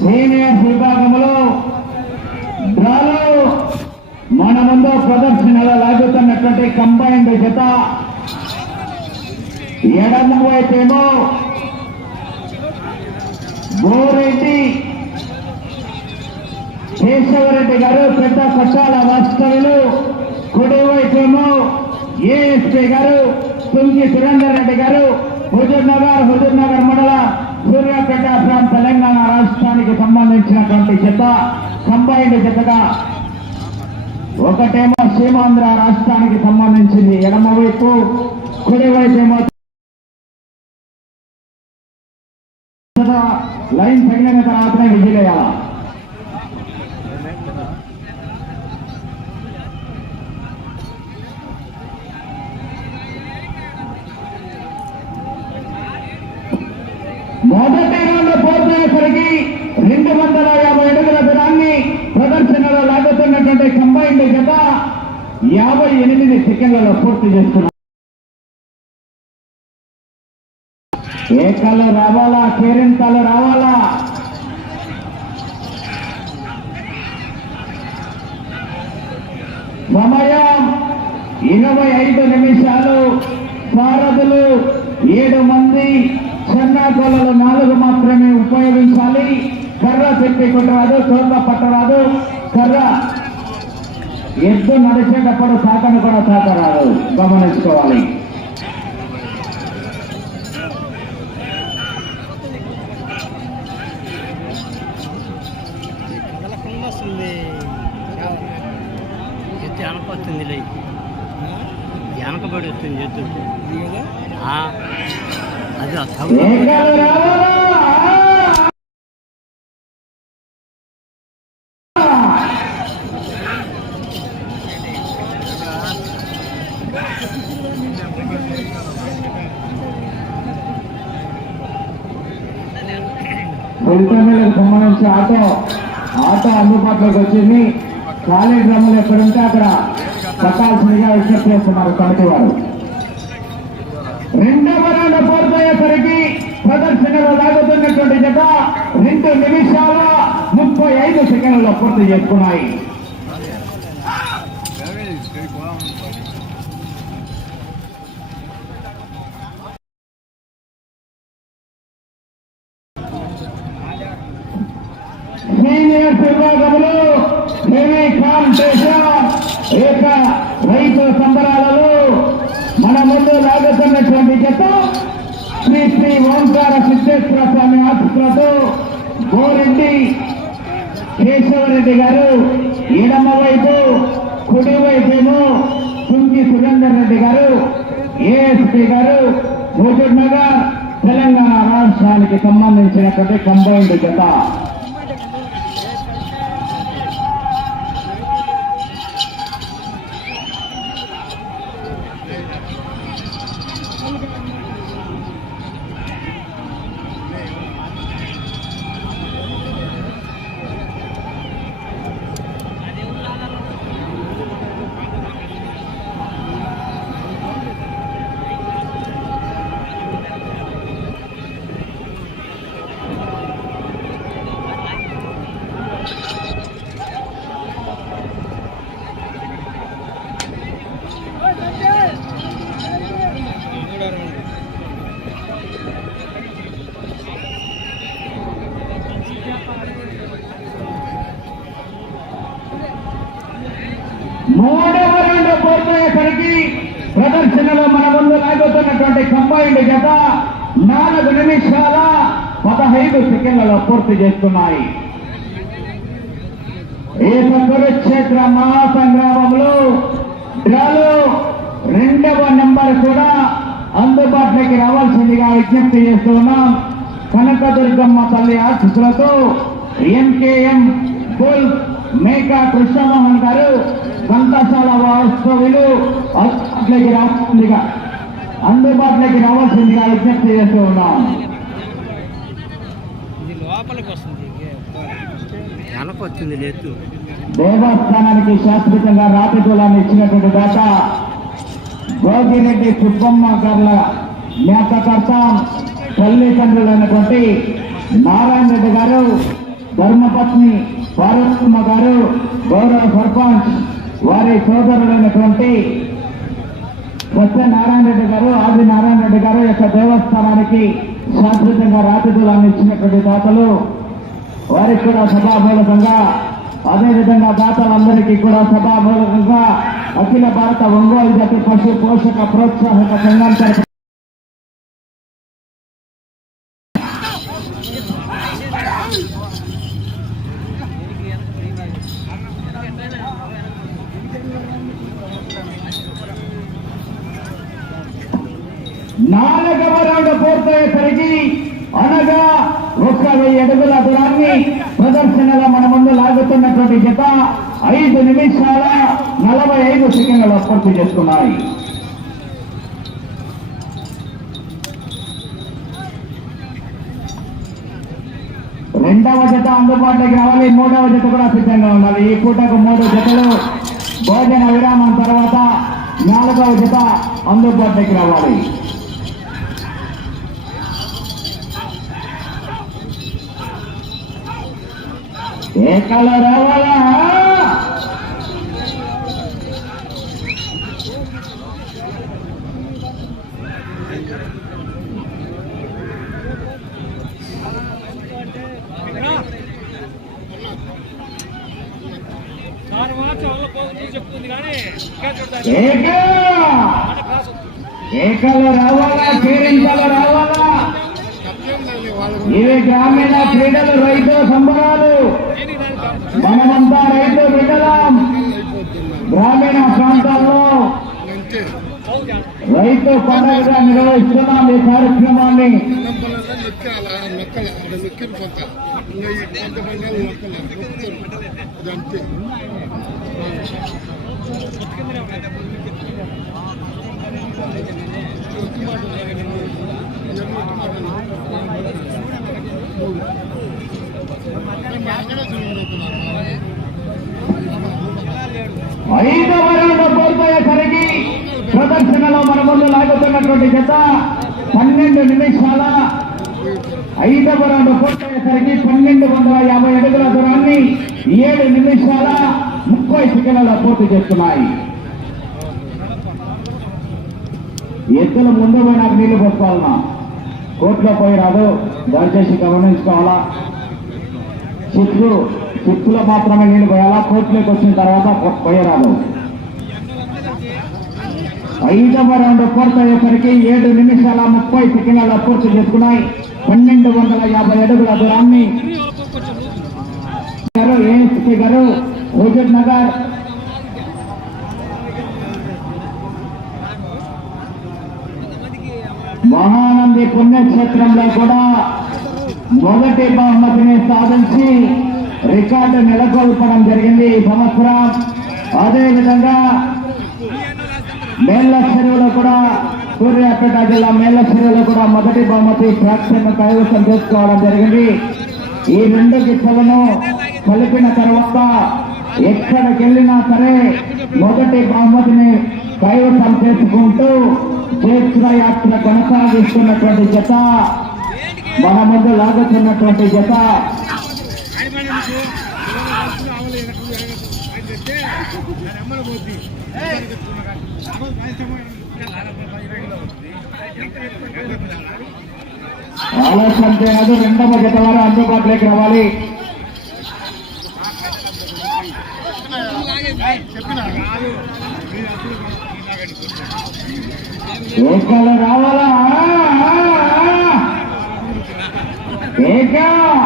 Previous మన ముందు ప్రదర్శన లాగుతున్నటువంటి కంబైన్ జత. ఎడమ వైపేమో భూరెడ్డి కేశవరెడ్డి గారు పెద్ద కొట్టాల వాస్తవులు కుడివైపేమో ఏఎస్పీ గారు తుంగి సురేందర్ రెడ్డి గారు. హుజూర్ నగర్ హుజూర్ నగర్ మండల సూర్యాపేట ప్రాంత తెలంగాణ రాష్ట్రానికి సంబంధించినటువంటి జత కంబైన్డ్ జతగా ఒకటేమో సీమాంధ్ర రాష్ట్రానికి సంబంధించింది. ఎడమవైపు కుడివైపేమో లైన్ తగిలిన తర్వాతనే విజిలేయాలా మొదటి రౌండ్ రెండు వందల యాభై అడుగుల దూరాన్ని ప్రదర్శనలో లాగుతున్నటువంటి కంబైన్డ్ జత యాభై ఎనిమిది సెకండ్లలో పూర్తి చేస్తున్నారు. ఏకలు రావాలా? కేరింతలు రావాలా? సమయం ఇరవై ఐదు నిమిషాలు. సారథులు ఏడు మంది చెన్నాకొలలు నాలుగు మాత్రమే ఉపయోగించాలి కర్ర చెప్పి కొట్టరాదు చోట్ల పట్టరాదు. కర్ర ఎద్దు నడిచేటప్పుడు తాకను కూడా తాకరాదు. గమనించుకోవాలి. కలకంగా వస్తుంది ఎత్తు వెనక వస్తుంది లే. వెనకబడి వస్తుంది ఆ, అది ఆ తగులు సంబంధించి ఆటో ఆటో అందుబాటులోకి వచ్చింది. ఖాళీ డ్రమ్ములు ఎక్కడుంటే అక్కడ కట్టాల్సిందిగా విజ్ఞప్తి చేస్తున్నారు కమిటీ వారు. రెండవ రౌండ్ పూర్తయ్యేసరికి ప్రదర్శనలో లాగుతున్నటువంటి జత రెండు నిమిషాల ముప్పై ఐదు సెకండ్లలో పూర్తి చేసుకున్నాయి. సీనియర్ విభాగంలో హెవీ చేసిన ఏక రైతు సంబరాలలో మన ముందు లాగుతున్నటువంటి జత శ్రీ శ్రీ ఓంకార సిద్ధేశ్వర స్వామి ఆశీస్సులతో గోరెడ్డి కేశవరెడ్డి గారు ఎడమ వైపు కుడి వైపేమో కుంకి సురేందర్ రెడ్డి గారు ఏఎస్పీ గారు హుజూర్ నగర్ తెలంగాణ రాష్ట్రానికి సంబంధించినటువంటి కంబైన్డ్ జత. ప్రదర్శనలో మన ముందు లాగుతున్నటువంటి కంబైండ్ జత నాలుగు నిమిషాల పదహైదు సెకండ్లలో పూర్తి చేస్తున్నాయి ఈ కురుక్షేత్ర మహాసంగ్రామంలో డ్రాలో రెండవ నెంబర్ కూడా అందుబాటులోకి రావాల్సిందిగా విజ్ఞప్తి చేస్తున్నాం కనకదుర్గమ్మ తల్లి ఆశీస్సులతో ఎంకేఎం బుల్ మేకా కృష్ణమోహన్ గారు సంతశాల వాస్తవ్యులు అందుబాటులోకి రావాల్సిందిగా అందుబాటులోకి రావాల్సిందిగా విజ్ఞప్తి చేస్తూ ఉన్నాం. దేవస్థానానికి శాశ్వతంగా రాతి కులాన్ని ఇచ్చినటువంటి దాత గోగిరెడ్డి సుబ్బమ్మ గారుల జ్ఞాపకర్త తల్లిదండ్రులైనటువంటి నారాయణ రెడ్డి గారు ధర్మపత్ని పార్వతమ్మ గారు గౌరవ సర్పంచ్ వారి సోదరులైనటువంటి సత్యనారాయణ రెడ్డి గారు ఆది నారాయణ రెడ్డి గారు యొక్క దేవస్థానానికి శాశ్వతంగా రాతిథులను ఇచ్చినటువంటి దాతలు. వారికి కూడా సభామూలకంగా అదేవిధంగా దాతలందరికీ కూడా సభామూలకంగా అఖిల భారత ఒంగోలు జాతి పశు పోషక ప్రోత్సాహక సంఘం తరఫున నాలుగవ రౌండ్ పూర్తయ్యేసరికి అనగా ఒక్క వెయ్యి అడుగుల దూరాన్ని ప్రదర్శనలో మన ముందు లాగుతున్నటువంటి జత ఐదు నిమిషాల నలభై ఐదు సెకండ్లు పూర్తి చేసుకున్నాయి. రెండవ జత అందుబాటులోకి రావాలి. మూడవ జత కూడా సిద్ధంగా ఉండాలి. ఈ పూటకు మూడు జతలు భోజన విరామం తర్వాత నాలుగవ జత అందుబాటులోకి రావాలి. మన క్లాస్ ఏకల రావాలా కేరింతల రావాలా ఇవి గ్రామీణ క్రీడలు రైతు సంబరాలు. మనమంతా రైతు బిడ్డలం గ్రామీణ ప్రాంతాల్లో రైతు పండుగగా నిర్వహిస్తున్నాం ఈ కార్యక్రమాన్ని Thank you. నొక్కల ఐదవ రౌండ్ పూర్తయ్యేసరికి ప్రదర్శనలో మన ముందు లాగుతున్నటువంటి జత పన్నెండు నిమిషాల ఐదవ రౌండ్ పూర్తయ్యేసరికి పన్నెండు వందల యాభై అడుగుల దూరాన్ని ఏడు నిమిషాల ముప్పై సెకండ్ల పూర్తి చేస్తున్నాయి. ఎత్తుల ముందు పోయి నాకు నీళ్ళు పోసుకోవాలన్నా. కోర్టులో పోయి రాదు. దయచేసి గమనించుకోవాలా? చెట్లు చిప్పులో మాత్రమే నీళ్ళు పోయాలా? కోర్టులోకి వచ్చిన తర్వాత పో- పోయరాదు. ఐదవ రౌండ్ పూర్తయ్యేసరికి ఏడు నిమిషాల ముప్పై సెకండ్ల పూర్తి చేసుకున్నాయి. పన్నెండు వందల యాభై అడుగుల దూరాన్ని తిరిగి ఏఎస్పీ గారు హుజూర్ నగర్. మహానంది పుణ్యక్షేత్రంలో కూడా మొదటి బహుమతిని సాధించి రికార్డు నెలకొల్పడం జరిగింది ఈ సంవత్సరం. అదేవిధంగా మేళ్ళ చెరువులో కూడా సూర్యాపేట జిల్లా మేళ్ళ చెరువులో కూడా మొదటి బహుమతి ఫ్రాక్షన్ కైవసం చేసుకోవడం జరిగింది. ఈ రెండు గిట్టలను కలిపిన తర్వాత ఎక్కడికి వెళ్ళినా సరే మొదటి బహుమతిని కైవసం చేసుకుంటూ తీర్థయాత్ర యాత్ర కొనసాగిస్తున్నటువంటి జత మన ముందు లాగుతున్నటువంటి జత ఆయన పైన రెండవ జత వారు అందుబాటులోకి రావాలి. వెనక్కు రావాలా? 别跳。